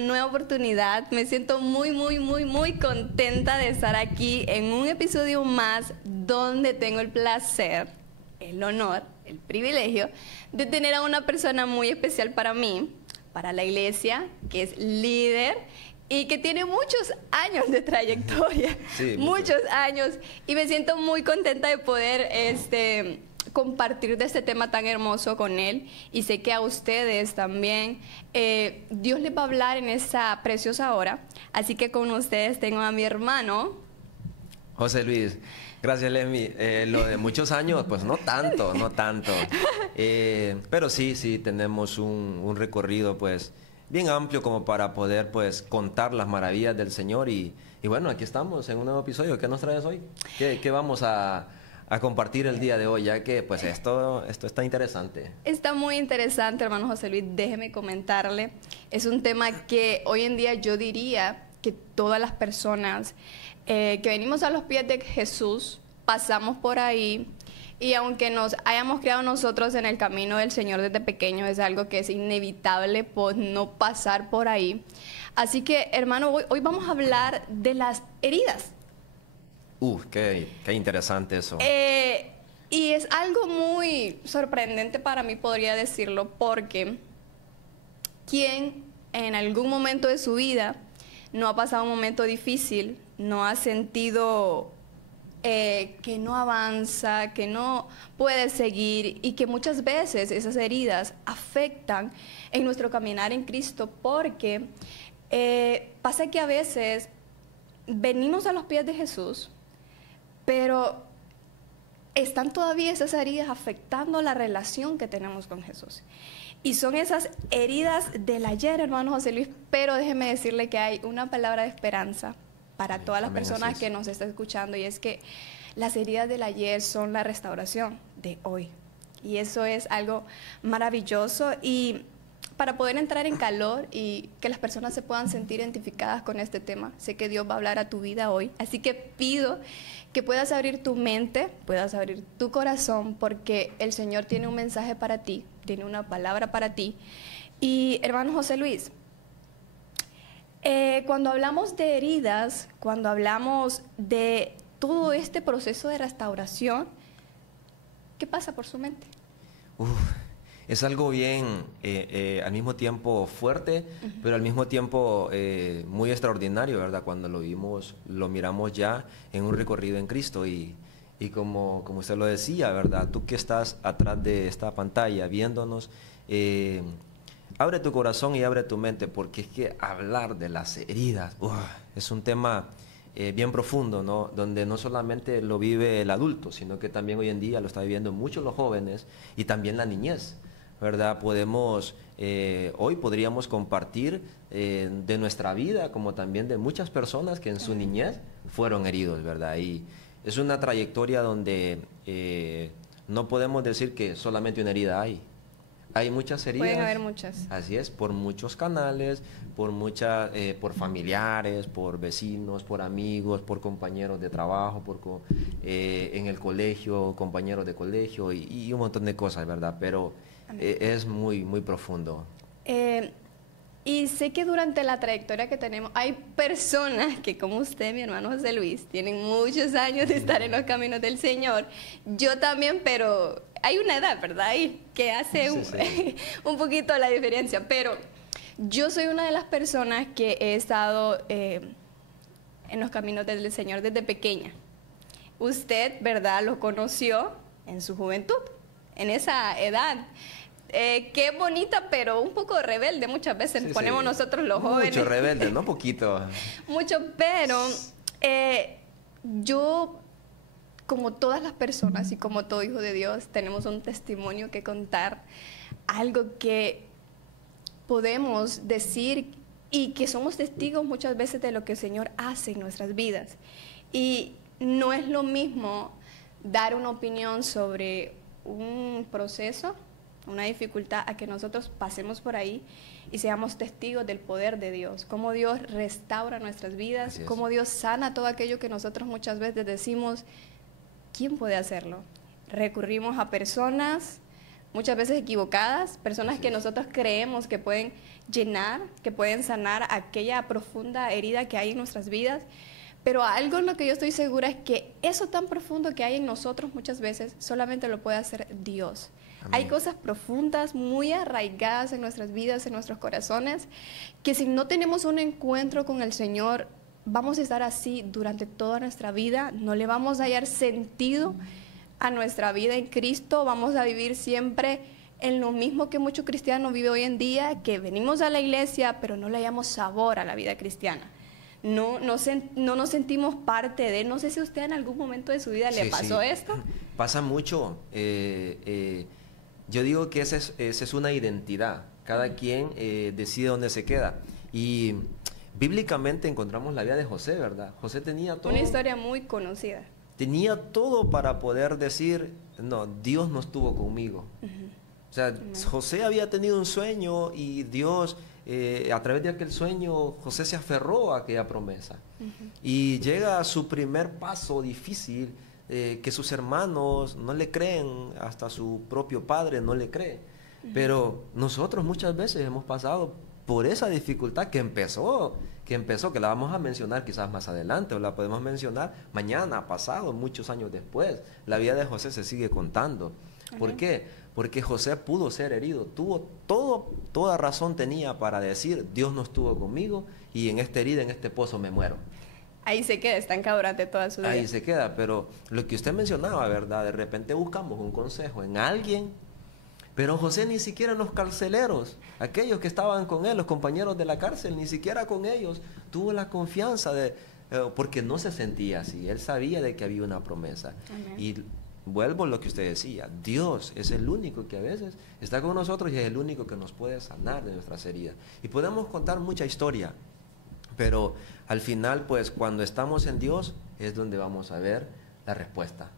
nueva oportunidad. Me siento muy contenta de estar aquí en un episodio más donde tengo el placer, el honor, el privilegio de tener a una persona muy especial para mí, para la iglesia, que es líder y que tiene muchos años de trayectoria, Sí, muchos años, y me siento muy contenta de poder compartir de este tema tan hermoso con él, y sé que a ustedes también Dios les va a hablar en esta preciosa hora. Así que con ustedes tengo a mi hermano José Luis. Gracias, Lesmi. Lo de muchos años, pues no tanto, no tanto. Pero sí, tenemos un recorrido pues bien amplio como para poder pues contar las maravillas del Señor. Y bueno, aquí estamos en un nuevo episodio. ¿Qué nos traes hoy? ¿Qué vamos a compartir el día de hoy? Ya que pues esto está interesante. Está muy interesante, hermano José Luis. Déjeme comentarle. Es un tema que hoy en día yo diría que todas las personas que venimos a los pies de Jesús pasamos por ahí. Y aunque nos hayamos criado nosotros en el camino del Señor desde pequeños, es algo que es inevitable por no pasar por ahí. Así que, hermano, hoy vamos a hablar de las heridas. Qué interesante eso. Y es algo muy sorprendente para mí, podría decirlo, porque ¿quién en algún momento de su vida no ha pasado un momento difícil, no ha sentido que no avanza, que no puede seguir, y que muchas veces esas heridas afectan en nuestro caminar en Cristo? Porque pasa que a veces venimos a los pies de Jesús, pero están todavía esas heridas afectando la relación que tenemos con Jesús. Y son esas heridas del ayer, hermano José Luis, pero déjeme decirle que hay una palabra de esperanza para todas las personas que nos están escuchando, y es que las heridas del ayer son la restauración de hoy. Y eso es algo maravilloso. Y para poder entrar en calor y que las personas se puedan sentir identificadas con este tema, sé que Dios va a hablar a tu vida hoy. Así que pido que puedas abrir tu mente, puedas abrir tu corazón, porque el Señor tiene un mensaje para ti, tiene una palabra para ti. Y hermano José Luis, cuando hablamos de heridas, cuando hablamos de todo este proceso de restauración, ¿qué pasa por su mente? Es algo bien, al mismo tiempo fuerte, pero al mismo tiempo muy extraordinario, ¿verdad? Cuando lo vimos, lo miramos ya en un recorrido en Cristo. Y como usted lo decía, ¿verdad? Tú que estás atrás de esta pantalla viéndonos, abre tu corazón y abre tu mente, porque es que hablar de las heridas es un tema bien profundo, ¿no? Donde no solamente lo vive el adulto, sino que también hoy en día lo está viviendo muchos los jóvenes y también la niñez, ¿verdad? Hoy podríamos compartir de nuestra vida, como también de muchas personas que en su niñez fueron heridos, ¿verdad? Y es una trayectoria donde no podemos decir que solamente una herida hay. Hay muchas heridas. Pueden haber muchas. Así es, por muchos canales, por familiares, por vecinos, por amigos, por compañeros de trabajo, en el colegio, compañeros de colegio y un montón de cosas, ¿verdad? Pero es muy profundo. Y sé que durante la trayectoria que tenemos hay personas que, como usted, mi hermano José Luis, tienen muchos años de estar en los caminos del Señor. Yo también, pero hay una edad, ¿verdad? Ahí que hace un poquito la diferencia. Pero yo soy una de las personas que he estado en los caminos del Señor desde pequeña. Usted, ¿verdad?, lo conoció en su juventud, en esa edad. Qué bonita, pero un poco rebelde muchas veces ponemos nosotros los jóvenes. Mucho rebelde, no poquito. Mucho, pero yo, como todas las personas y como todo hijo de Dios, tenemos un testimonio que contar, algo que podemos decir y que somos testigos muchas veces de lo que el Señor hace en nuestras vidas. Y no es lo mismo dar una opinión sobre un proceso, una dificultad, a que nosotros pasemos por ahí y seamos testigos del poder de Dios, cómo Dios restaura nuestras vidas, cómo Dios sana todo aquello que nosotros muchas veces decimos, ¿quién puede hacerlo? Recurrimos a personas, muchas veces equivocadas, personas que nosotros creemos que pueden llenar, que pueden sanar aquella profunda herida que hay en nuestras vidas. Pero algo en lo que yo estoy segura es que eso tan profundo que hay en nosotros muchas veces solamente lo puede hacer Dios. Amén. Hay cosas profundas, muy arraigadas en nuestras vidas, en nuestros corazones, que si no tenemos un encuentro con el Señor, vamos a estar así durante toda nuestra vida, no le vamos a hallar sentido a nuestra vida en Cristo, vamos a vivir siempre en lo mismo que muchos cristianos viven hoy en día, que venimos a la iglesia, pero no le hallamos sabor a la vida cristiana. No nos sentimos parte de. No sé si a usted en algún momento de su vida le pasó esto. Pasa mucho. Yo digo que esa es una identidad. Cada quien decide dónde se queda. Y bíblicamente encontramos la vida de José, ¿verdad? José tenía todo. Una historia muy conocida. Tenía todo para poder decir, no, Dios no estuvo conmigo. O sea, José había tenido un sueño y Dios... a través de aquel sueño, José se aferró a aquella promesa. Y llega a su primer paso difícil, que sus hermanos no le creen, hasta su propio padre no le cree. Pero nosotros muchas veces hemos pasado por esa dificultad que empezó, que la vamos a mencionar quizás más adelante, o la podemos mencionar mañana, pasado, muchos años después. La vida de José se sigue contando. ¿Por qué? Porque José pudo ser herido, toda razón tenía para decir, Dios no estuvo conmigo y en esta herida, en este pozo me muero. Ahí se queda, estancado durante toda su vida. Ahí se queda, pero lo que usted mencionaba, ¿verdad? De repente buscamos un consejo en alguien, pero José ni siquiera en los carceleros, aquellos que estaban con él, los compañeros de la cárcel, ni siquiera con ellos, tuvo la confianza porque no se sentía así, él sabía de que había una promesa. Amén. Y vuelvo a lo que usted decía, Dios es el único que a veces está con nosotros y es el único que nos puede sanar de nuestras heridas. Y podemos contar mucha historia, pero al final, pues, cuando estamos en Dios es donde vamos a ver la respuesta.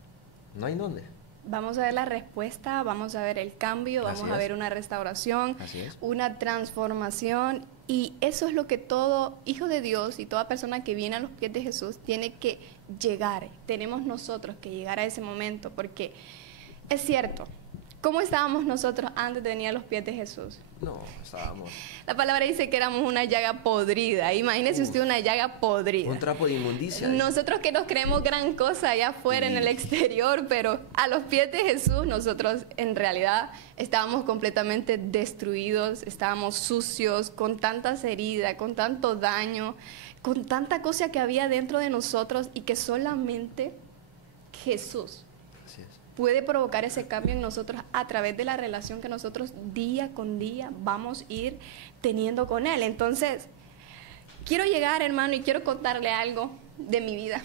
No hay dónde. Vamos a ver la respuesta, vamos a ver el cambio, vamos a ver una restauración, una transformación, y eso es lo que todo hijo de Dios y toda persona que viene a los pies de Jesús tiene que llegar. Tenemos nosotros que llegar a ese momento, porque es cierto, ¿cómo estábamos nosotros antes de venir a los pies de Jesús? No, estábamos... La palabra dice que éramos una llaga podrida. Imagínese usted una llaga podrida. Un trapo de inmundicia. Nosotros que nos creemos gran cosa allá afuera en el exterior, pero a los pies de Jesús nosotros en realidad estábamos completamente destruidos, estábamos sucios, con tantas heridas, con tanto daño, con tanta cosa que había dentro de nosotros y que solamente Jesús puede provocar ese cambio en nosotros a través de la relación que nosotros día con día vamos a ir teniendo con Él. Entonces, quiero llegar, hermano, y quiero contarle algo de mi vida.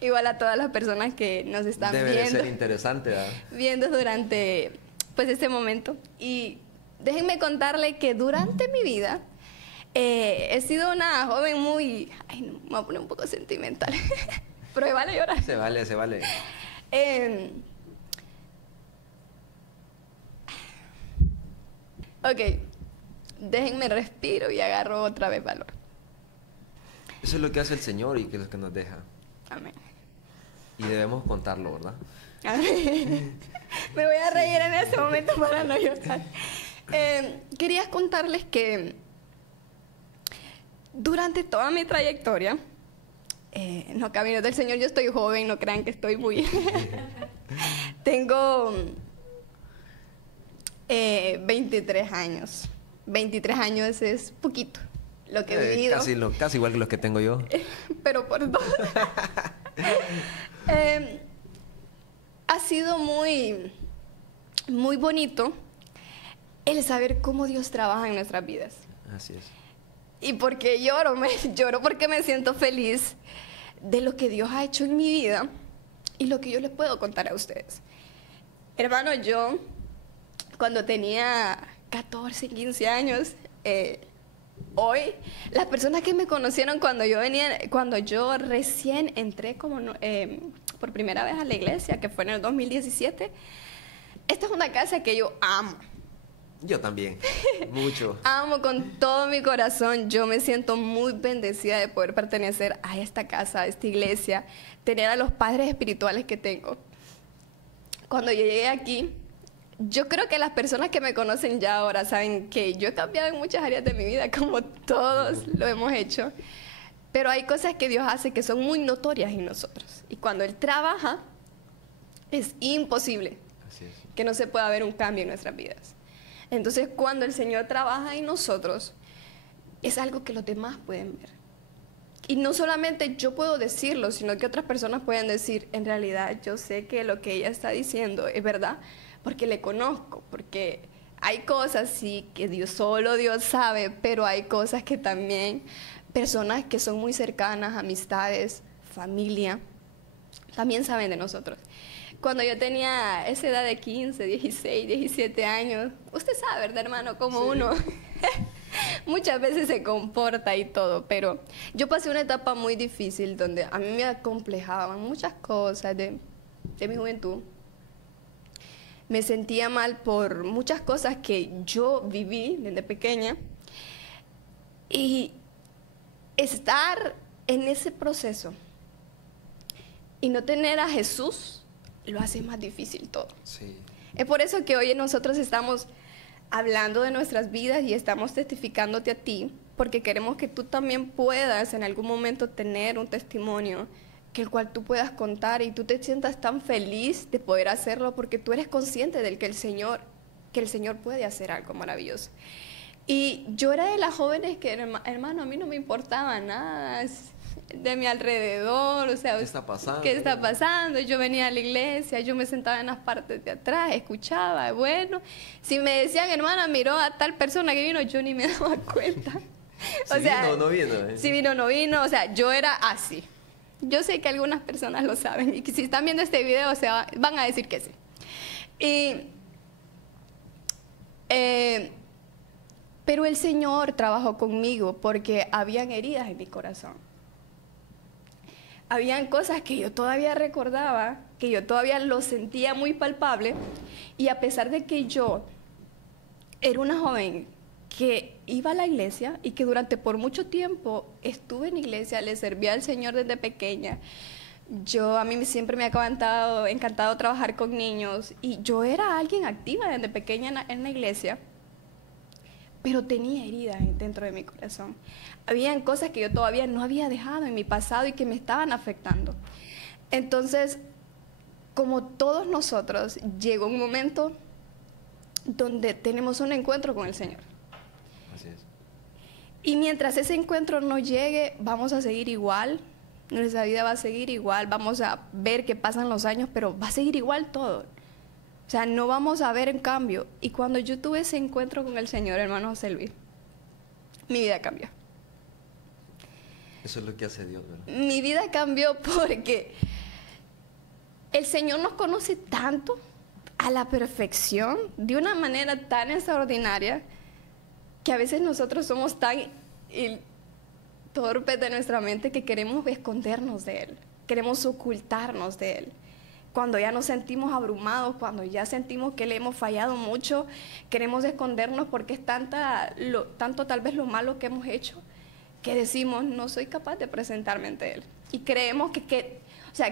Igual a todas las personas que nos están viendo. Debe de ser interesante, ¿verdad? Viendo durante, pues, este momento. Y déjenme contarle que durante mi vida he sido una joven muy... Ay, no, me voy a poner un poco sentimental. Pero me vale llorar. Se vale, se vale. Ok, déjenme respiro y agarro otra vez valor. Eso es lo que hace el Señor y que es lo que nos deja. Amén. Y debemos contarlo, ¿verdad? Amén. Me voy a reír en ese momento para no llorar. Quería contarles que durante toda mi trayectoria, en los caminos del Señor, yo estoy joven, no crean que estoy muy... Tengo 23 años. 23 años es poquito lo que he vivido. Casi igual que los que tengo yo. Pero por dos. Ha sido muy, muy bonito el saber cómo Dios trabaja en nuestras vidas. Así es. ¿Y por qué lloro? Lloro porque me siento feliz de lo que Dios ha hecho en mi vida y lo que yo les puedo contar a ustedes. Hermano, yo cuando tenía 14, 15 años, hoy, las personas que me conocieron cuando yo recién entré por primera vez a la iglesia, que fue en el 2017, esta es una casa que yo amo. Yo también, mucho. Amo con todo mi corazón. Yo me siento muy bendecida de poder pertenecer a esta casa, a esta iglesia, tener a los padres espirituales que tengo. Cuando yo llegué aquí, Yo creo que las personas que me conocen ya ahora saben que yo he cambiado en muchas áreas de mi vida, como todos lo hemos hecho. Pero hay cosas que Dios hace que son muy notorias en nosotros. Y cuando Él trabaja, es imposible que no se pueda ver un cambio en nuestras vidas. Entonces, cuando el Señor trabaja en nosotros, es algo que los demás pueden ver. Y no solamente yo puedo decirlo, sino que otras personas pueden decir, en realidad yo sé que lo que ella está diciendo es verdad, porque le conozco, porque hay cosas sí que solo Dios sabe, pero hay cosas que también personas que son muy cercanas, amistades, familia, también saben de nosotros. Cuando yo tenía esa edad de 15, 16, 17 años, usted sabe, ¿verdad, hermano? Como sí. Uno muchas veces se comporta y todo, pero yo pasé una etapa muy difícil donde a mí me acomplejaban muchas cosas de mi juventud. Me sentía mal por muchas cosas que yo viví desde pequeña. Y estar en ese proceso y no tener a Jesús lo hace más difícil todo. Sí. Es por eso que hoy nosotros estamos hablando de nuestras vidas y estamos testificándote a ti, porque queremos que tú también puedas en algún momento tener un testimonio que el cual tú puedas contar y tú te sientas tan feliz de poder hacerlo porque tú eres consciente del que el Señor puede hacer algo maravilloso. Y yo era de las jóvenes que, hermano, a mí no me importaba nada de mi alrededor, o sea, ¿qué está pasando? ¿Qué está pasando? Yo venía a la iglesia, yo me sentaba en las partes de atrás, escuchaba, bueno, si me decían, hermana, miró a tal persona que vino, yo ni me daba cuenta. O sea, vino o no vino. Si vino o no vino, o sea, yo era así. Yo sé que algunas personas lo saben y que si están viendo este video, o sea, van a decir que sí. Pero el Señor trabajó conmigo porque habían heridas en mi corazón. Habían cosas que yo todavía recordaba, que yo todavía lo sentía muy palpable, y a pesar de que yo era una joven que iba a la iglesia y que durante por mucho tiempo estuve en iglesia, le servía al Señor desde pequeña, a mí siempre me ha encantado trabajar con niños, y yo era alguien activa desde pequeña en la iglesia, pero tenía heridas dentro de mi corazón. Habían cosas que yo todavía no había dejado en mi pasado y que me estaban afectando. Entonces, como todos nosotros, llegó un momento donde tenemos un encuentro con el Señor. Así es. Y mientras ese encuentro no llegue, vamos a seguir igual, nuestra vida va a seguir igual, vamos a ver que pasan los años, pero va a seguir igual todo. O sea, no vamos a ver en cambio. Y cuando yo tuve ese encuentro con el Señor, hermano José Luis, mi vida cambió. Eso es lo que hace Dios, ¿verdad? Mi vida cambió porque el Señor nos conoce tanto, a la perfección, de una manera tan extraordinaria, que a veces nosotros somos tan torpes de nuestra mente que queremos escondernos de Él, queremos ocultarnos de Él. Cuando ya nos sentimos abrumados, cuando ya sentimos que le hemos fallado mucho, queremos escondernos porque es tanto tal vez lo malo que hemos hecho, que decimos, no soy capaz de presentarme ante Él. Y creemos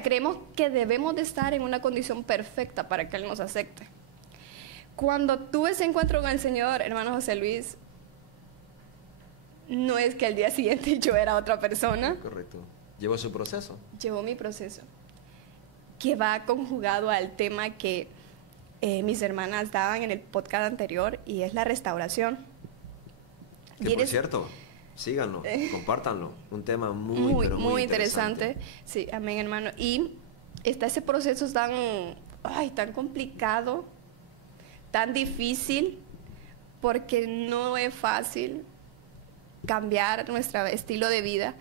creemos que debemos de estar en una condición perfecta para que Él nos acepte. Cuando tuve ese encuentro con el Señor, hermano José Luis, no es que al día siguiente yo era otra persona. Correcto. ¿Llevó su proceso? Llevó mi proceso, que va conjugado al tema que mis hermanas daban en el podcast anterior, y es la restauración. Que por cierto, síganlo, compártanlo. Un tema muy interesante. Sí, amén, hermano. Y está ese proceso tan complicado, tan difícil, porque no es fácil cambiar nuestro estilo de vida,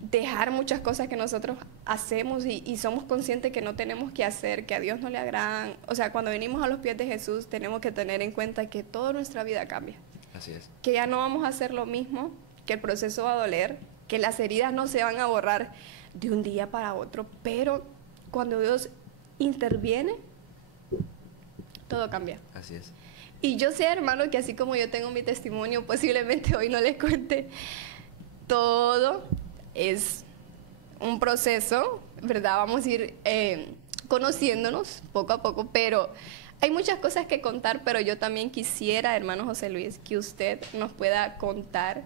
dejar muchas cosas que nosotros hacemos y somos conscientes que no tenemos que hacer, que a Dios no le agradan. O sea, cuando venimos a los pies de Jesús tenemos que tener en cuenta que toda nuestra vida cambia. Así es. Que ya no vamos a hacer lo mismo, que el proceso va a doler, que las heridas no se van a borrar de un día para otro, pero cuando Dios interviene, todo cambia. Así es. Y yo sé, hermano, que así como yo tengo mi testimonio, posiblemente hoy no les cuente todo. Es un proceso, ¿verdad? Vamos a ir conociéndonos poco a poco, pero Hay muchas cosas que contar, pero yo también quisiera, hermano José Luis, que usted nos pueda contar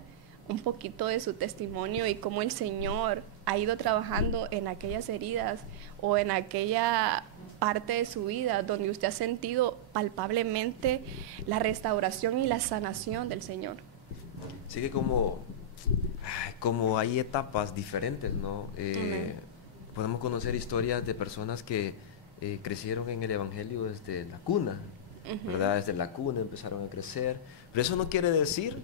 un poquito de su testimonio y cómo el Señor ha ido trabajando en aquellas heridas o en aquella parte de su vida donde usted ha sentido palpablemente la restauración y la sanación del Señor. Así que como hay etapas diferentes, ¿no? Podemos conocer historias de personas que crecieron en el Evangelio desde la cuna, ¿verdad? Desde la cuna empezaron a crecer, pero eso no quiere decir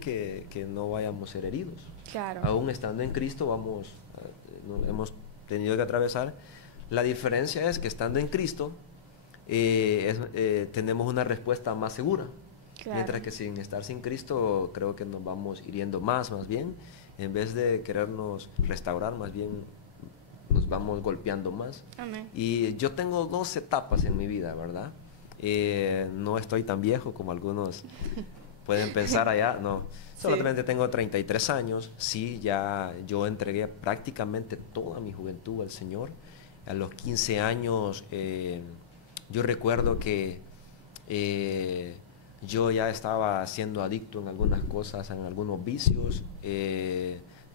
que no vayamos a ser heridos. Claro. Aún estando en Cristo hemos tenido que atravesar. La diferencia es que estando en Cristo tenemos una respuesta más segura. Claro. Mientras que sin Cristo creo que nos vamos hiriendo más bien, en vez de querernos restaurar, más bien nos vamos golpeando más. Amén. Y yo tengo 2 etapas en mi vida, ¿verdad? No estoy tan viejo como algunos pueden pensar allá, no. Solamente tengo 33 años, sí, ya yo entregué prácticamente toda mi juventud al Señor. A los 15 años yo recuerdo que yo ya estaba siendo adicto en algunas cosas, en algunos vicios,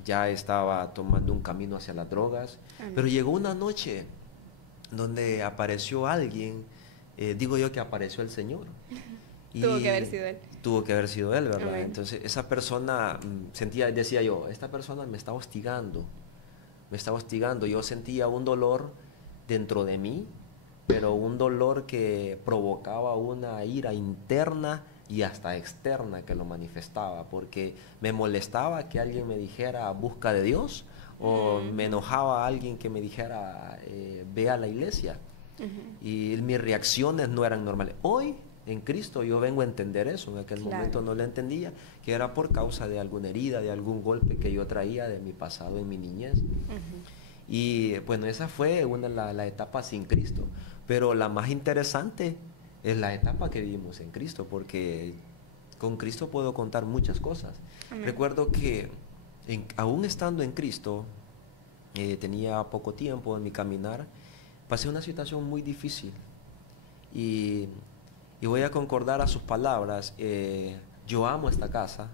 ya estaba tomando un camino hacia las drogas. Amén. Pero llegó una noche donde apareció alguien, digo yo que apareció el Señor. Tuvo que haber sido él. Tuvo que haber sido él, ¿verdad? Amén. Entonces esa persona decía yo, esta persona me está hostigando, yo sentía un dolor dentro de mí, pero un dolor que provocaba una ira interna y hasta externa que lo manifestaba, porque me molestaba que alguien me dijera busca de Dios, o me enojaba a alguien que me dijera ve a la iglesia, y mis reacciones no eran normales. Hoy en Cristo yo vengo a entender eso, en aquel momento no lo entendía, que era por causa de alguna herida, de algún golpe que yo traía de mi pasado en mi niñez. Y bueno, esa fue la etapa sin Cristo, pero la más interesante es la etapa que vivimos en Cristo, porque con Cristo puedo contar muchas cosas. Amén. Recuerdo que aún estando en Cristo, tenía poco tiempo en mi caminar, pasé una situación muy difícil y voy a concordar a sus palabras. Yo amo esta casa,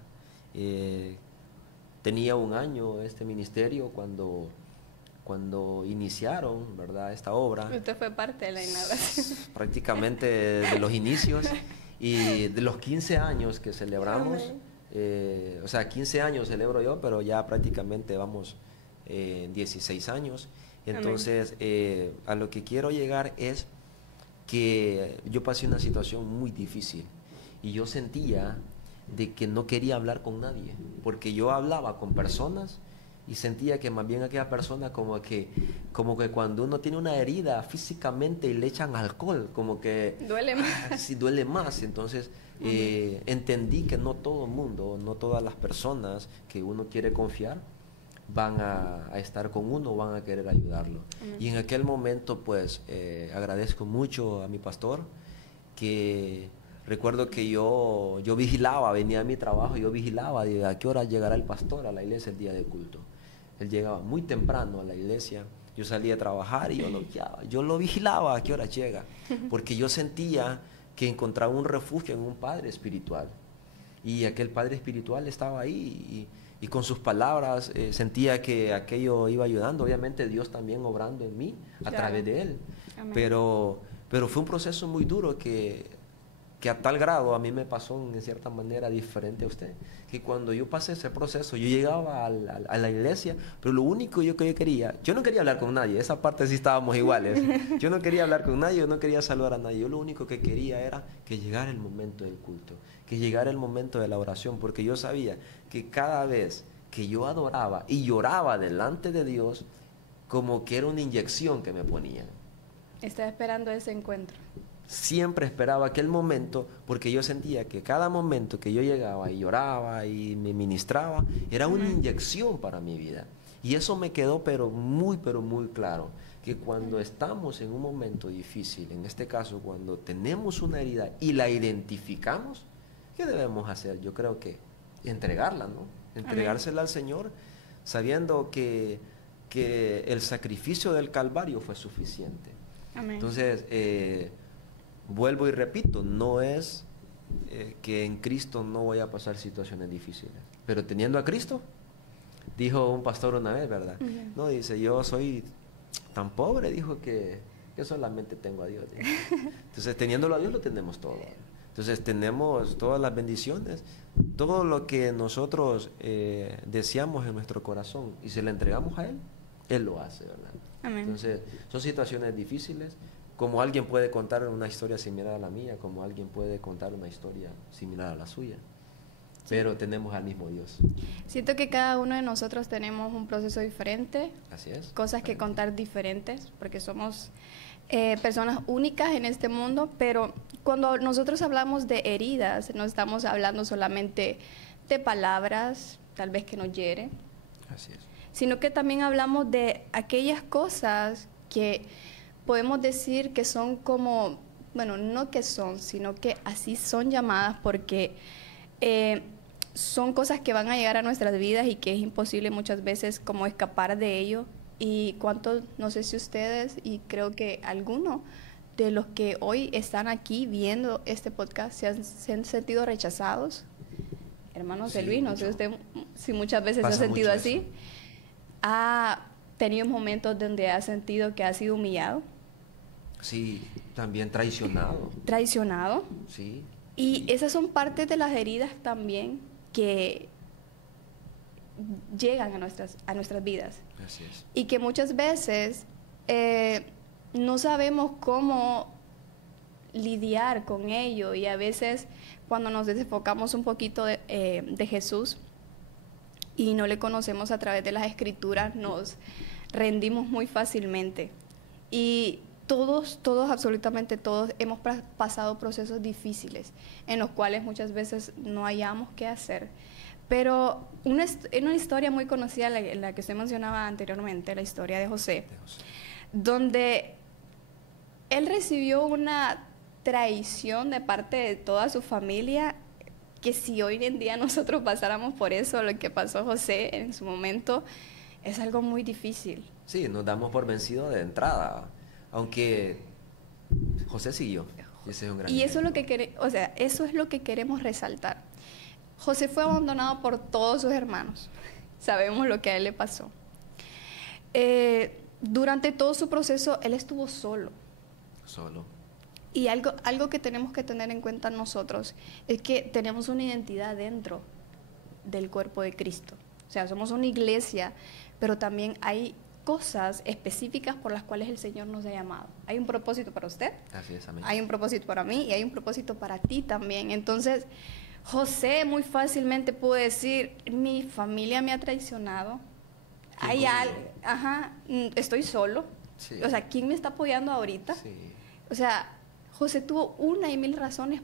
tenía 1 año este ministerio cuando iniciaron, ¿verdad?, esta obra. Usted fue parte de la inauguración. Prácticamente de los inicios y de los 15 años que celebramos. O sea, 15 años celebro yo, pero ya prácticamente vamos 16 años. Entonces, a lo que quiero llegar es que yo pasé una situación muy difícil y yo sentía de que no quería hablar con nadie, porque yo hablaba con personas y sentía que más bien aquella persona como que cuando uno tiene una herida físicamente y le echan alcohol, como que duele más. Sí, duele más. Entonces entendí que no todo el mundo, no todas las personas que uno quiere confiar van a estar con uno, van a querer ayudarlo. Y en aquel momento pues agradezco mucho a mi pastor, que recuerdo que yo vigilaba, venía a mi trabajo, yo vigilaba a qué hora llegará el pastor a la iglesia el día de culto. Él llegaba muy temprano a la iglesia, yo salía a trabajar y yo lo vigilaba a qué hora llega, porque yo sentía que encontraba un refugio en un padre espiritual, y aquel padre espiritual estaba ahí y con sus palabras sentía que aquello iba ayudando, obviamente Dios también obrando en mí a través de él. Pero fue un proceso muy duro que a tal grado a mí me pasó en cierta manera diferente a usted, que cuando yo pasé ese proceso, yo llegaba a la iglesia, pero lo único que yo quería, yo no quería hablar con nadie, esa parte sí estábamos iguales, yo no quería hablar con nadie, yo no quería saludar a nadie, yo lo único que quería era que llegara el momento del culto, que llegara el momento de la oración, porque yo sabía que cada vez que yo adoraba y lloraba delante de Dios, como que era una inyección que me ponían. Estaba esperando ese encuentro. Siempre esperaba aquel momento, porque yo sentía que cada momento que yo llegaba y lloraba y me ministraba era una inyección para mi vida. Y eso me quedó pero muy claro, que cuando estamos en un momento difícil, en este caso cuando tenemos una herida y la identificamos, ¿qué debemos hacer? Yo creo que entregarla, ¿no? Entregársela al Señor, sabiendo que el sacrificio del Calvario fue suficiente. Amén. Entonces, vuelvo y repito, no es que en Cristo no voy a pasar situaciones difíciles, pero teniendo a Cristo, dijo un pastor una vez, ¿verdad? No, dice, yo soy tan pobre, dijo que solamente tengo a Dios. Entonces, teniéndolo a Dios lo tenemos todo. Entonces, tenemos todas las bendiciones, todo lo que nosotros deseamos en nuestro corazón y se le entregamos a Él lo hace, ¿verdad? Amén. Entonces, son situaciones difíciles, como alguien puede contar una historia similar a la mía, como alguien puede contar una historia similar a la suya, pero tenemos al mismo Dios. Siento que cada uno de nosotros tenemos un proceso diferente, Así es. cosas que contar diferentes, porque somos personas únicas en este mundo, pero cuando nosotros hablamos de heridas, no estamos hablando solamente de palabras, tal vez que nos hieren, Así es. sino que también hablamos de aquellas cosas que podemos decir que son como, bueno, no que son, sino que así son llamadas porque son cosas que van a llegar a nuestras vidas y que es imposible muchas veces como escapar de ello. Y cuántos, no sé si ustedes, y creo que algunos de los que hoy están aquí viendo este podcast se han sentido rechazados. Hermano Sí, de Luis, no sé mucho. usted si muchas veces se ha Pasa sentido mucho así. eso. ¿Ha tenido momentos donde ha sentido que ha sido humillado, Sí, también traicionado. traicionado? Sí. Y esas son partes de las heridas también que llegan a nuestras vidas. Así es. Y que muchas veces no sabemos cómo lidiar con ello, y a veces cuando nos desenfocamos un poquito de Jesús y no le conocemos a través de las escrituras, nos rendimos muy fácilmente. Y todos, absolutamente todos, hemos pasado procesos difíciles en los cuales muchas veces no hallamos qué hacer. Pero una historia muy conocida, la que usted mencionaba anteriormente, la historia de José, donde él recibió una traición de parte de toda su familia, que si hoy en día nosotros pasáramos por eso, lo que pasó José en su momento, es algo muy difícil. Sí, nos damos por vencido de entrada, aunque José siguió. Y ese es un gran Y eso es ejemplo. eso es lo que queremos resaltar. José fue abandonado por todos sus hermanos. Sabemos lo que a él le pasó. Durante todo su proceso, él estuvo solo. Solo. Y algo que tenemos que tener en cuenta nosotros es que tenemos una identidad dentro del cuerpo de Cristo. O sea, somos una iglesia, pero también hay cosas específicas por las cuales el Señor nos ha llamado. Hay un propósito para usted, Así es, amén. hay un propósito para mí y hay un propósito para ti también. Entonces, José muy fácilmente pudo decir, mi familia me ha traicionado, estoy solo, Sí. o sea, ¿quién me está apoyando ahorita? Sí. O sea, José tuvo una y mil razones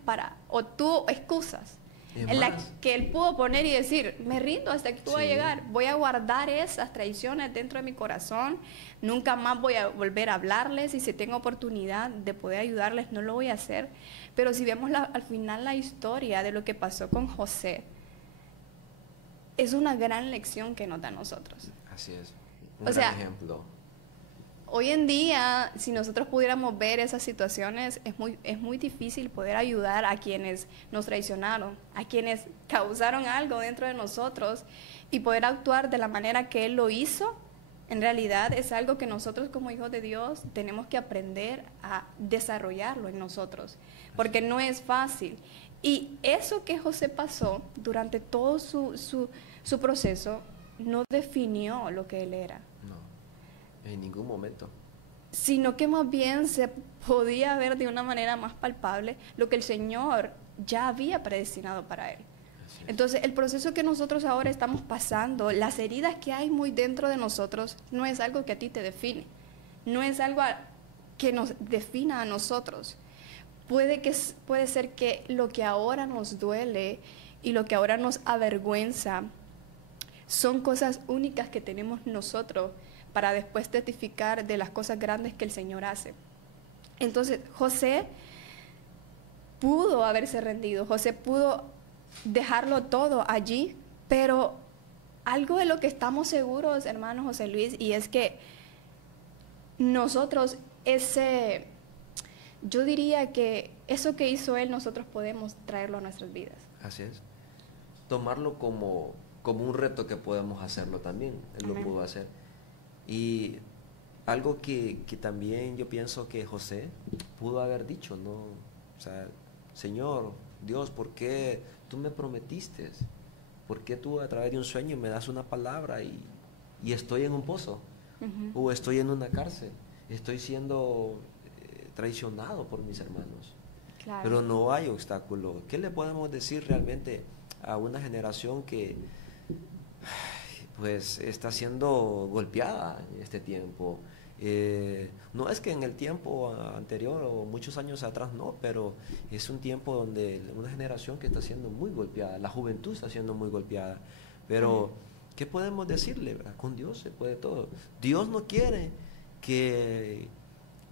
o tuvo excusas Es en las más. que él pudo poner y decir, me rindo hasta aquí voy a Sí. llegar, voy a guardar esas traiciones dentro de mi corazón, nunca más voy a volver a hablarles, y si tengo oportunidad de poder ayudarles, no lo voy a hacer. Pero si vemos al final la historia de lo que pasó con José, es una gran lección que nos da a nosotros. Así es. O Un sea, gran ejemplo. Hoy en día, si nosotros pudiéramos ver esas situaciones, es muy difícil poder ayudar a quienes nos traicionaron, a quienes causaron algo dentro de nosotros, y poder actuar de la manera que Él lo hizo. En realidad es algo que nosotros como hijos de Dios tenemos que aprender a desarrollarlo en nosotros, porque no es fácil. Y eso que José pasó durante todo su proceso no definió lo que él era, No, en ningún momento. sino que más bien se podía ver de una manera más palpable lo que el Señor ya había predestinado para él. Así es. Entonces, el proceso que nosotros ahora estamos pasando, las heridas que hay muy dentro de nosotros, no es algo que a ti te define, no es algo que nos defina a nosotros. Puede ser que lo que ahora nos duele y lo que ahora nos avergüenza son cosas únicas que tenemos nosotros para después testificar de las cosas grandes que el Señor hace. Entonces, José pudo haberse rendido, José pudo dejarlo todo allí, pero algo de lo que estamos seguros, hermano José Luis, y es que nosotros ese, yo diría que eso que hizo él, nosotros podemos traerlo a nuestras vidas. Así es. Tomarlo como un reto que podemos hacerlo también. Él lo pudo hacer. Y algo que también yo pienso que José pudo haber dicho, ¿no? O sea, Señor, Dios, ¿por qué tú me prometiste? ¿Por qué tú a través de un sueño me das una palabra y estoy en un pozo? O estoy en una cárcel, estoy siendo traicionado por mis hermanos. Claro. Pero no hay obstáculo. ¿Qué le podemos decir realmente a una generación que pues está siendo golpeada en este tiempo? No es que en el tiempo anterior o muchos años atrás no, pero es un tiempo donde una generación que está siendo muy golpeada, la juventud está siendo muy golpeada, pero ¿qué podemos decirle? ¿Verdad? Con Dios se puede todo. Dios no quiere que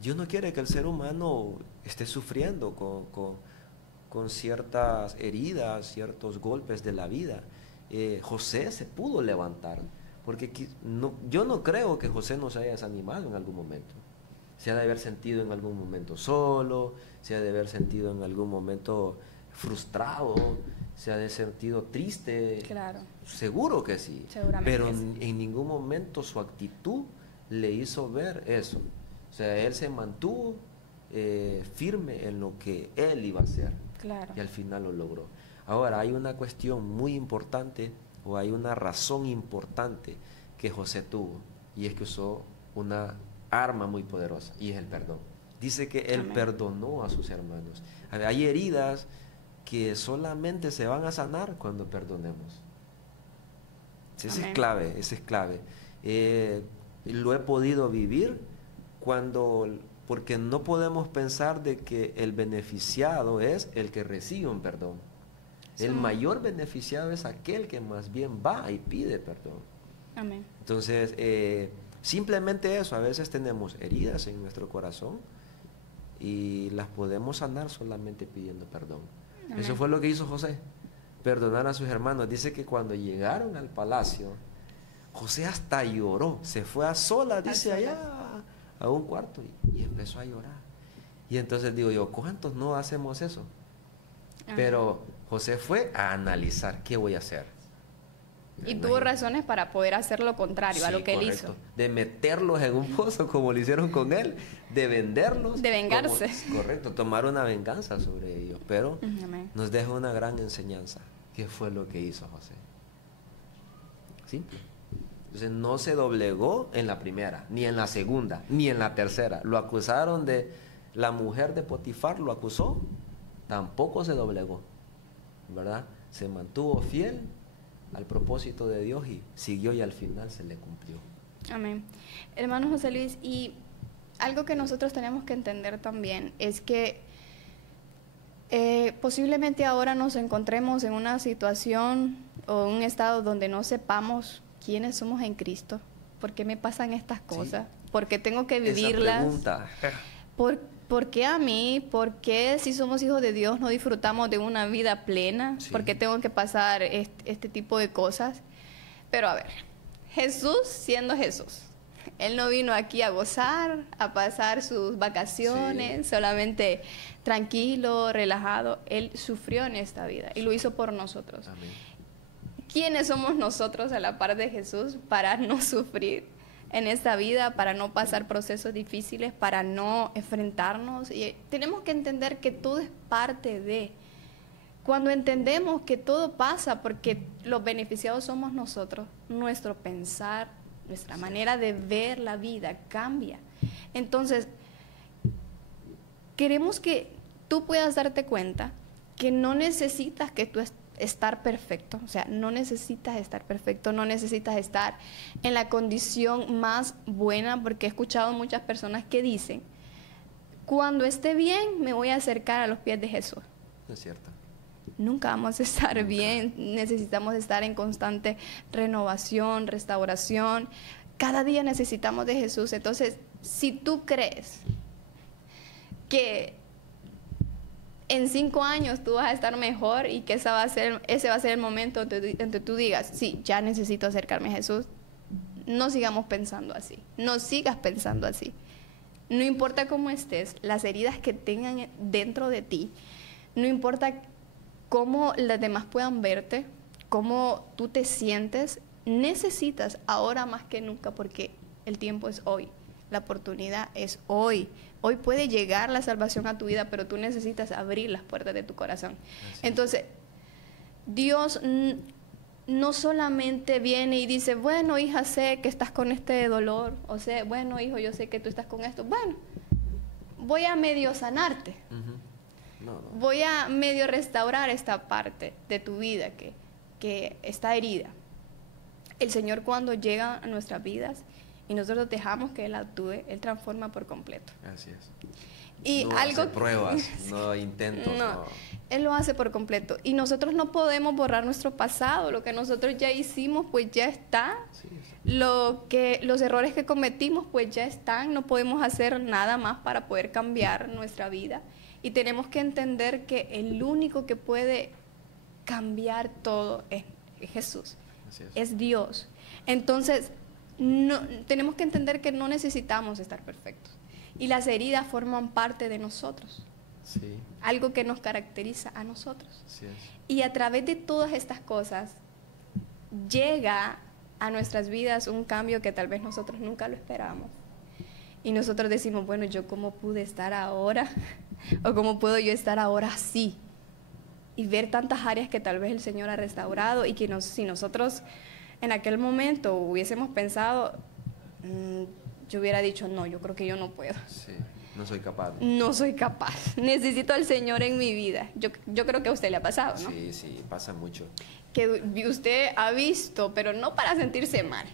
el ser humano esté sufriendo con ciertas heridas, ciertos golpes de la vida. José se pudo levantar, porque yo no creo que José no se haya desanimado en algún momento. Se ha de haber sentido en algún momento solo, se ha de haber sentido en algún momento frustrado, se ha de sentido triste. Claro. Seguro que sí. Seguramente pero que sí. En ningún momento su actitud le hizo ver eso. O sea, él se mantuvo firme en lo que él iba a hacer. Claro. Y al final lo logró. Ahora, hay una cuestión muy importante, o hay una razón importante que José tuvo, y es que usó una arma muy poderosa, y es el perdón. Dice que él perdonó a sus hermanos. Hay heridas que solamente se van a sanar cuando perdonemos. Ese es clave, ese es clave. Lo he podido vivir porque no podemos pensar de que el beneficiado es el que recibe un perdón. El mayor beneficiado es aquel que más bien va y pide perdón. Amén. Entonces, simplemente eso, a veces tenemos heridas en nuestro corazón y las podemos sanar solamente pidiendo perdón. Amén. Eso fue lo que hizo José, perdonar a sus hermanos. Dice que cuando llegaron al palacio, José hasta lloró, se fue a solas, dice allá, a un cuarto y empezó a llorar. Y entonces digo yo, ¿cuántos no hacemos eso? Pero José fue a analizar, ¿qué voy a hacer? Y tuvo razones para poder hacer lo contrario a lo que él hizo. De meterlos en un pozo como lo hicieron con él, de venderlos. De vengarse. Correcto, tomar una venganza sobre ellos. Pero nos deja una gran enseñanza. ¿Qué fue lo que hizo José? Simple. Entonces no se doblegó en la primera, ni en la segunda, ni en la tercera. Lo acusaron la mujer de Potifar, lo acusó, tampoco se doblegó, ¿verdad? Se mantuvo fiel al propósito de Dios y siguió, y al final se le cumplió. Amén. Hermano José Luis, y algo que nosotros tenemos que entender también es que posiblemente ahora nos encontremos en una situación o un estado donde no sepamos quiénes somos en Cristo. ¿Por qué me pasan estas cosas? Sí. ¿Por qué tengo que vivirlas? Esa pregunta. ¿Por qué a mí? ¿Por qué si somos hijos de Dios no disfrutamos de una vida plena? Sí. ¿Por qué tengo que pasar este tipo de cosas? Pero a ver, Jesús siendo Jesús, Él no vino aquí a gozar, a pasar sus vacaciones, solamente tranquilo, relajado. Él sufrió en esta vida y lo hizo por nosotros. Amén. ¿Quiénes somos nosotros a la par de Jesús para no sufrir en esta vida, para no pasar procesos difíciles, para no enfrentarnos? Y tenemos que entender que todo es parte de. Cuando entendemos que todo pasa porque los beneficiados somos nosotros, nuestro pensar, nuestra manera de ver la vida cambia. Entonces, queremos que tú puedas darte cuenta que no necesitas que tú estar perfecto, o sea, no necesitas estar perfecto, no necesitas estar en la condición más buena, porque he escuchado muchas personas que dicen, cuando esté bien me voy a acercar a los pies de Jesús. Es cierto. Nunca vamos a estar bien, necesitamos estar en constante renovación, restauración, cada día necesitamos de Jesús. Entonces, si tú crees que en 5 años tú vas a estar mejor y que ese va a ser el momento donde tú digas, sí, ya necesito acercarme a Jesús, no sigamos pensando así, no sigas pensando así. No importa cómo estés, las heridas que tengan dentro de ti, no importa cómo las demás puedan verte, cómo tú te sientes, necesitas ahora más que nunca, porque el tiempo es hoy, la oportunidad es hoy. Hoy puede llegar la salvación a tu vida, pero tú necesitas abrir las puertas de tu corazón. Entonces, Dios no solamente viene y dice, bueno, hija, sé que estás con este dolor, o sea, bueno, hijo, yo sé que tú estás con esto, bueno, voy a medio sanarte. Voy a medio restaurar esta parte de tu vida que está herida. El Señor, cuando llega a nuestras vidas y nosotros dejamos que Él actúe, Él transforma por completo. Así es. Y no algo hace pruebas, no intentos. No, Él lo hace por completo. Y nosotros no podemos borrar nuestro pasado. Lo que nosotros ya hicimos, pues ya está. Sí. Los errores que cometimos, pues ya están. No podemos hacer nada más para poder cambiar nuestra vida. Y tenemos que entender que el único que puede cambiar todo es Jesús. Es Dios. Entonces, tenemos que entender que no necesitamos estar perfectos. Y las heridas forman parte de nosotros. Sí. Algo que nos caracteriza a nosotros. Sí es. Y a través de todas estas cosas, llega a nuestras vidas un cambio que tal vez nosotros nunca lo esperamos. Y nosotros decimos, bueno, ¿yo cómo pude estar ahora? ¿O cómo puedo yo estar ahora así? Y ver tantas áreas que tal vez el Señor ha restaurado y que si nosotros en aquel momento hubiésemos pensado, yo hubiera dicho, no, yo creo que yo no puedo. Sí, no soy capaz. No soy capaz. Necesito al Señor en mi vida. Yo creo que a usted le ha pasado, ¿no? Sí, sí, pasa mucho. Que usted ha visto, pero no para sentirse mal,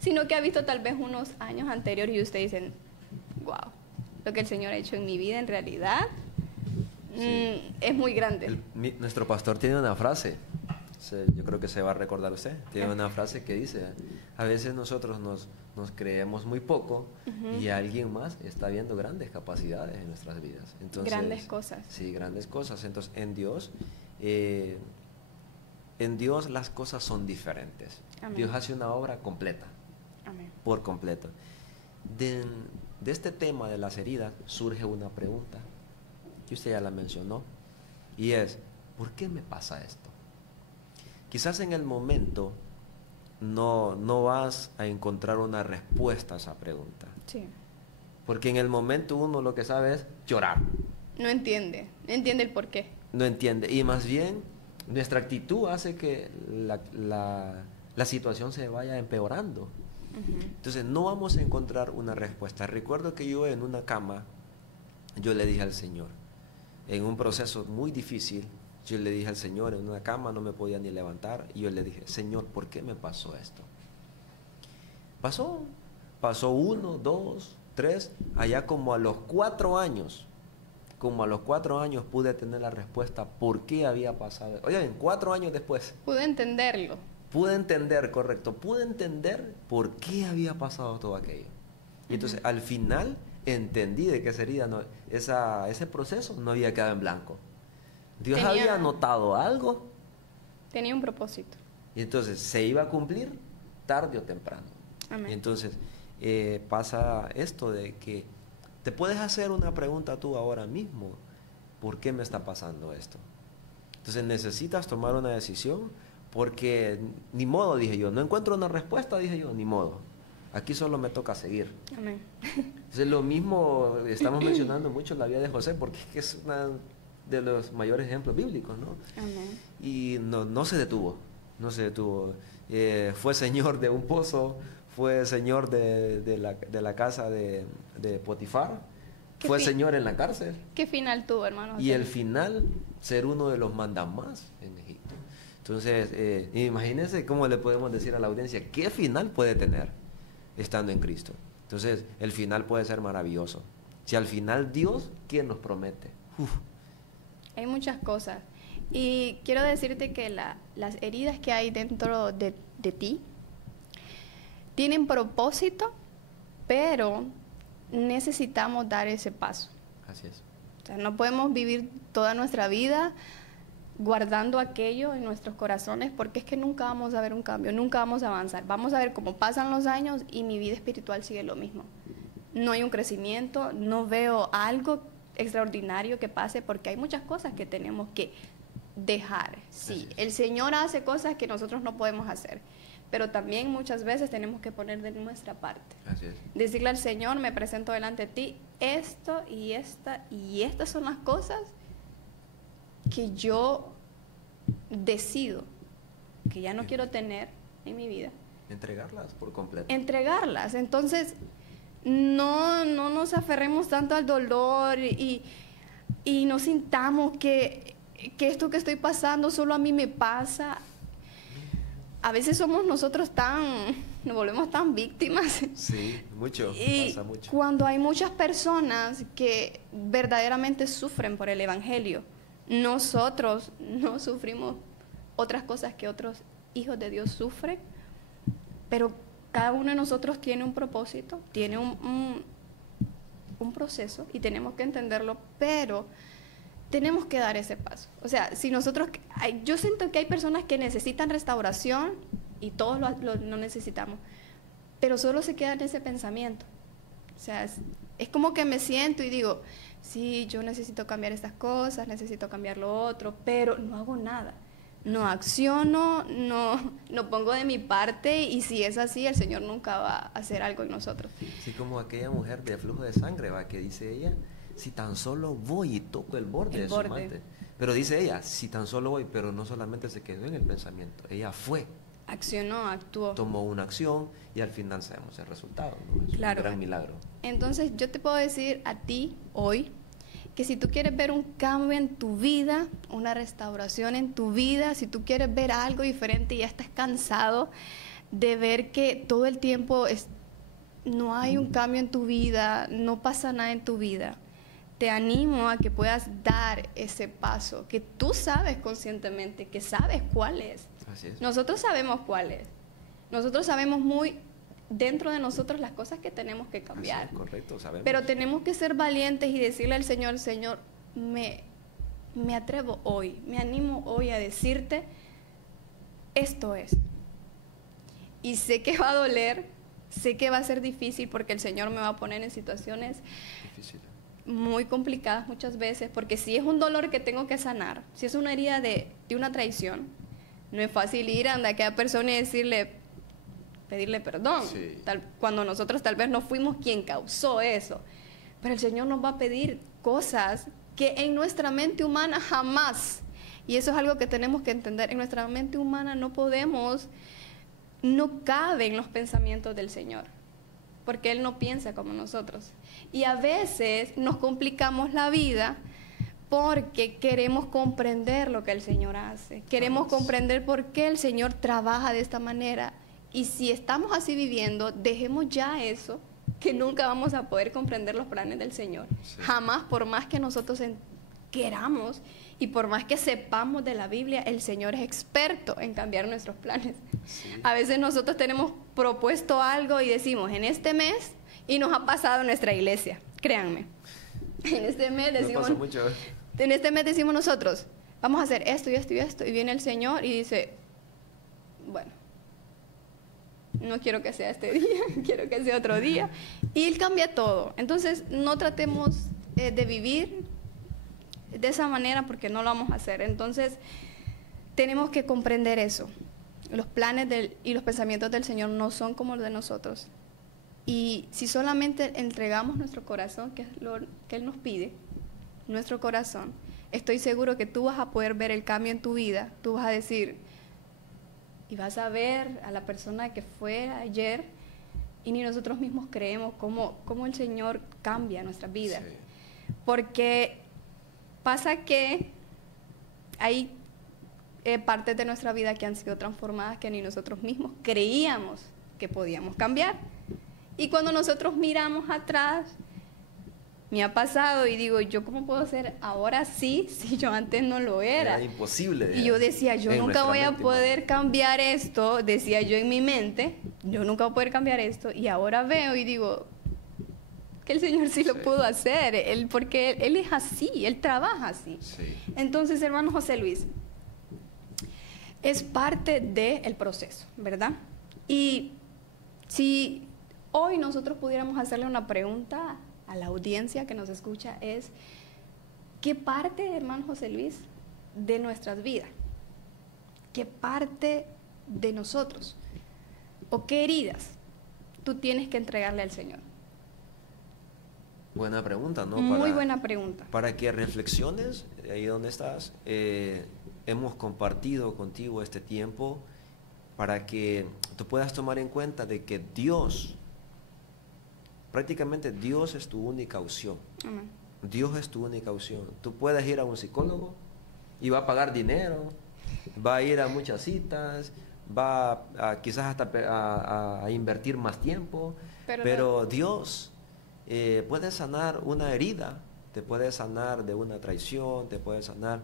sino que ha visto tal vez unos años anteriores y usted dice, wow, lo que el Señor ha hecho en mi vida en realidad es muy grande. Nuestro pastor tiene una frase, yo creo que se va a recordar usted, tiene una frase que dice, a veces nosotros nos creemos muy poco y alguien más está viendo grandes capacidades en nuestras vidas. Entonces, grandes cosas. Sí, grandes cosas. Entonces, en Dios las cosas son diferentes. Amén. Dios hace una obra completa. Amén. Por completo. De este tema de las heridas surge una pregunta que usted ya la mencionó y es, ¿por qué me pasa esto? Quizás en el momento no vas a encontrar una respuesta a esa pregunta. Sí. Porque en el momento uno lo que sabe es llorar. No entiende el por qué. No entiende. Y más bien, nuestra actitud hace que la situación se vaya empeorando. Entonces, no vamos a encontrar una respuesta. Recuerdo que yo en una cama, yo le dije al Señor, en un proceso muy difícil, yo le dije al Señor, en una cama no me podía ni levantar, y yo le dije, Señor, ¿por qué me pasó esto? Pasó 1, 2, 3, allá como a los 4 años pude tener la respuesta por qué había pasado. Oye, 4 años después. Pude entenderlo. Pude entender, correcto, pude entender por qué había pasado todo aquello. Y entonces al final entendí de qué sería, ese proceso no había quedado en blanco. Dios había notado algo. Tenía un propósito. Y entonces se iba a cumplir tarde o temprano. Amén. Y entonces pasa esto de que te puedes hacer una pregunta tú ahora mismo, ¿por qué me está pasando esto? Entonces necesitas tomar una decisión porque ni modo, dije yo, no encuentro una respuesta, dije yo, ni modo. Aquí solo me toca seguir. Amén. Entonces lo mismo, estamos mencionando mucho la vida de José porque es uno de los mayores ejemplos bíblicos, ¿no? Amén. Y no se detuvo. Fue señor de un pozo, fue señor de la casa de Potifar, fue señor en la cárcel. ¿Qué final tuvo, hermano? Y el final, ser uno de los mandamás en Egipto. Entonces, imagínense cómo le podemos decir a la audiencia, ¿qué final puede tener estando en Cristo? Entonces, el final puede ser maravilloso. Si al final Dios, ¿quién nos promete? Hay muchas cosas. Y quiero decirte que las heridas que hay dentro de ti tienen propósito, pero necesitamos dar ese paso. Así es. O sea, no podemos vivir toda nuestra vida guardando aquello en nuestros corazones, porque es que nunca vamos a ver un cambio, nunca vamos a avanzar. Vamos a ver cómo pasan los años y mi vida espiritual sigue lo mismo. no hay un crecimiento, no veo algo extraordinario que pase, porque hay muchas cosas que tenemos que dejar. Sí, el Señor hace cosas que nosotros no podemos hacer, pero también muchas veces tenemos que poner de nuestra parte. Así es. Decirle al Señor, me presento delante de ti, esto y estas son las cosas que yo decido que ya no quiero tener en mi vida. Entregarlas por completo. Entregarlas. Entonces, no nos aferremos tanto al dolor y no sintamos que esto que estoy pasando solo a mí me pasa. A veces somos nosotros nos volvemos tan víctimas. Sí, mucho, Y pasa mucho. cuando hay muchas personas que verdaderamente sufren por el Evangelio, nosotros no sufrimos otras cosas que otros hijos de Dios sufren, pero cada uno de nosotros tiene un propósito, tiene un proceso y tenemos que entenderlo, pero tenemos que dar ese paso. O sea, si nosotros, yo siento que hay personas que necesitan restauración y todos lo necesitamos, pero solo se queda en ese pensamiento. O sea, es como que me siento y digo, sí, yo necesito cambiar estas cosas, necesito cambiar lo otro, pero no hago nada. No acciono, no pongo de mi parte, y si es así, el Señor nunca va a hacer algo en nosotros. Sí, como aquella mujer de flujo de sangre, ¿va? Que dice ella, si tan solo voy y toco el borde de su manto. Pero dice ella, si tan solo voy, pero no solamente se quedó en el pensamiento, ella fue. Accionó, actuó. Tomó una acción y al final sabemos el resultado, ¿no? Es Claro. un gran milagro. Entonces yo te puedo decir a ti hoy que si tú quieres ver un cambio en tu vida, una restauración en tu vida, si tú quieres ver algo diferente y ya estás cansado de ver que todo el tiempo no hay un cambio en tu vida, no pasa nada en tu vida, te animo a que puedas dar ese paso, que tú sabes conscientemente, que sabes cuál es. Así es. Nosotros sabemos cuál es. Nosotros sabemos muy dentro de nosotros las cosas que tenemos que cambiar. Así es, correcto, sabemos. Pero tenemos que ser valientes y decirle al Señor, Señor, me atrevo hoy, me animo hoy a decirte, esto es. Y sé que va a doler, sé que va a ser difícil, porque el Señor me va a poner en situaciones Difícil. muy complicadas muchas veces, porque si es un dolor que tengo que sanar, si es una herida de una traición, no es fácil ir a aquella persona y pedirle perdón, Sí. cuando nosotros tal vez no fuimos quien causó eso. Pero el Señor nos va a pedir cosas que en nuestra mente humana jamás, y eso es algo que tenemos que entender, en nuestra mente humana no caben los pensamientos del Señor, porque Él no piensa como nosotros. Y a veces nos complicamos la vida porque queremos comprender lo que el Señor hace, queremos comprender por qué el Señor trabaja de esta manera. Y si estamos así viviendo, dejemos ya eso, que nunca vamos a poder comprender los planes del Señor. Sí. Jamás, por más que nosotros queramos y por más que sepamos de la Biblia, el Señor es experto en cambiar nuestros planes. Sí. A veces nosotros tenemos propuesto algo y decimos, en este mes, y nos ha pasado en nuestra iglesia, créanme. En este mes decimos, No pasa mucho. en este mes decimos nosotros, vamos a hacer esto y esto y esto, y viene el Señor y dice, bueno, no quiero que sea este día, quiero que sea otro día, y Él cambia todo. Entonces no tratemos de vivir de esa manera, porque no lo vamos a hacer. Entonces tenemos que comprender eso. Los planes y los pensamientos del Señor no son como los de nosotros, y si solamente entregamos nuestro corazón, que es lo que Él nos pide, nuestro corazón, estoy seguro que tú vas a poder ver el cambio en tu vida. Tú vas a decir, y vas a ver a la persona que fue ayer, y ni nosotros mismos creemos cómo el Señor cambia nuestras vidas. Sí. Porque pasa que hay partes de nuestra vida que han sido transformadas que ni nosotros mismos creíamos que podíamos cambiar. Y cuando nosotros miramos atrás, me ha pasado y digo, ¿yo cómo puedo ser ahora sí si yo antes no lo era? Era imposible. Y yo decía, yo en nunca nuestra voy a mente, poder cambiar esto, decía yo en mi mente, yo nunca voy a poder cambiar esto, y ahora veo y digo, que el Señor sí lo pudo hacer, porque él es así, Él trabaja así. Sí. Entonces, hermano José Luis, es parte del proceso, ¿verdad? Y si hoy nosotros pudiéramos hacerle una pregunta a la audiencia que nos escucha, es ¿qué parte, hermano José Luis, de nuestras vidas? ¿Qué parte de nosotros? ¿O qué heridas tú tienes que entregarle al Señor? Buena pregunta, ¿no? Muy buena pregunta. Para que reflexiones, ahí donde estás, hemos compartido contigo este tiempo para que tú puedas tomar en cuenta de que Dios, prácticamente Dios es tu única opción. Amén. Dios es tu única opción. Tú puedes ir a un psicólogo y va a pagar dinero, va a ir a muchas citas, va a, quizás hasta a invertir más tiempo, pero Dios puede sanar una herida, te puede sanar de una traición, te puede sanar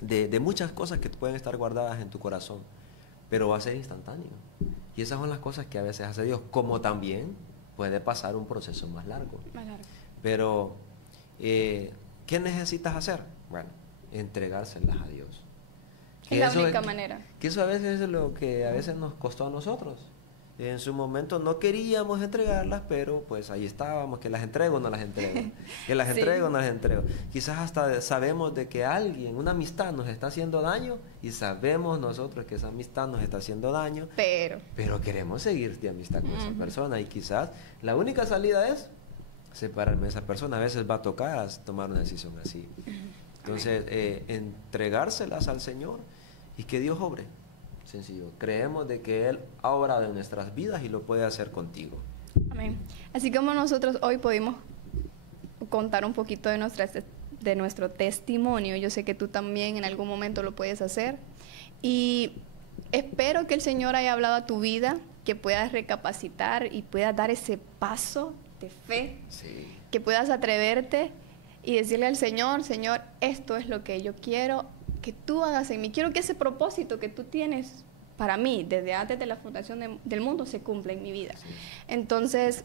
de muchas cosas que pueden estar guardadas en tu corazón, pero va a ser instantáneo. Y esas son las cosas que a veces hace Dios, como también puede pasar un proceso más largo. Pero, ¿qué necesitas hacer? Bueno, entregárselas a Dios. Es la única manera. Que eso a veces es lo que a veces nos costó a nosotros. En su momento no queríamos entregarlas, pero pues ahí estábamos, que las entrego o no las entrego, que las entrego o no las entrego. Quizás hasta sabemos de que alguien, una amistad nos está haciendo daño y sabemos nosotros que esa amistad nos está haciendo daño, pero queremos seguir de amistad con esa persona y quizás la única salida es separarme de esa persona. A veces va a tocar tomar una decisión así. Entonces, entregárselas al Señor y que Dios obre. Sencillo. Creemos de que Él ha obrado en nuestras vidas y lo puede hacer contigo. Amén. Así como nosotros hoy pudimos contar un poquito de nuestro testimonio, yo sé que tú también en algún momento lo puedes hacer. Y espero que el Señor haya hablado a tu vida, que puedas recapacitar y puedas dar ese paso de fe, que puedas atreverte y decirle al Señor, Señor, esto es lo que yo quiero que tú hagas en mí. Quiero que ese propósito que tú tienes para mí, desde antes de la fundación del mundo, se cumpla en mi vida. Entonces,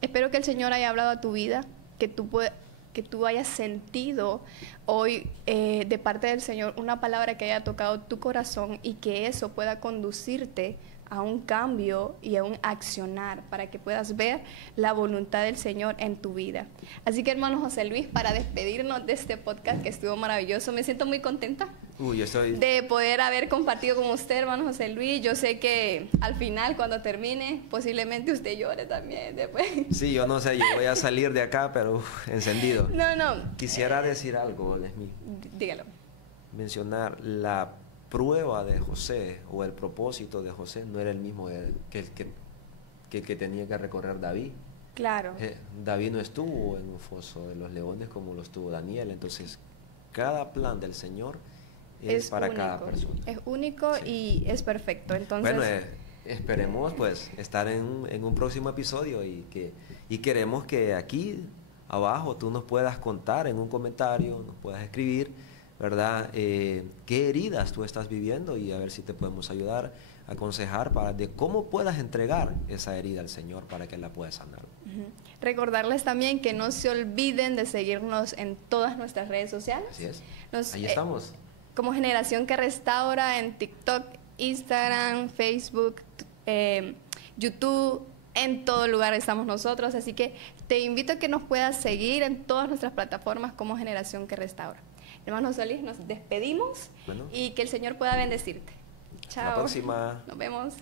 espero que el Señor haya hablado a tu vida, que tú hayas sentido hoy de parte del Señor una palabra que haya tocado tu corazón y que eso pueda conducirte a un cambio y a un accionar para que puedas ver la voluntad del Señor en tu vida. Así que, hermano José Luis, para despedirnos de este podcast que estuvo maravilloso, me siento muy contenta de poder haber compartido con usted, hermano José Luis. Yo sé que al final, cuando termine, posiblemente usted llore también después. Sí, yo no sé, yo voy a salir de acá, pero encendido. No. Quisiera decir algo, Lesmi. Dígalo. Mencionar la prueba de José o el propósito de José no era el mismo que el que tenía que recorrer David. Claro. David no estuvo en un foso de los leones como lo estuvo Daniel. Entonces, cada plan del Señor es para único. Cada persona. Es único y es perfecto. Entonces, bueno, esperemos pues estar en un próximo episodio y queremos que aquí abajo tú nos puedas contar en un comentario, nos puedas escribir, ¿verdad? ¿Qué heridas tú estás viviendo? Y a ver si te podemos ayudar, aconsejar de cómo puedas entregar esa herida al Señor para que Él la pueda sanar. Recordarles también que no se olviden de seguirnos en todas nuestras redes sociales. Así es. Ahí estamos. Como Generación que Restaura en TikTok, Instagram, Facebook, YouTube, en todo lugar estamos nosotros. Así que te invito a que nos puedas seguir en todas nuestras plataformas como Generación que Restaura. Hermano Solís, nos despedimos y que el Señor pueda bendecirte. Chao. Hasta la próxima. Nos vemos.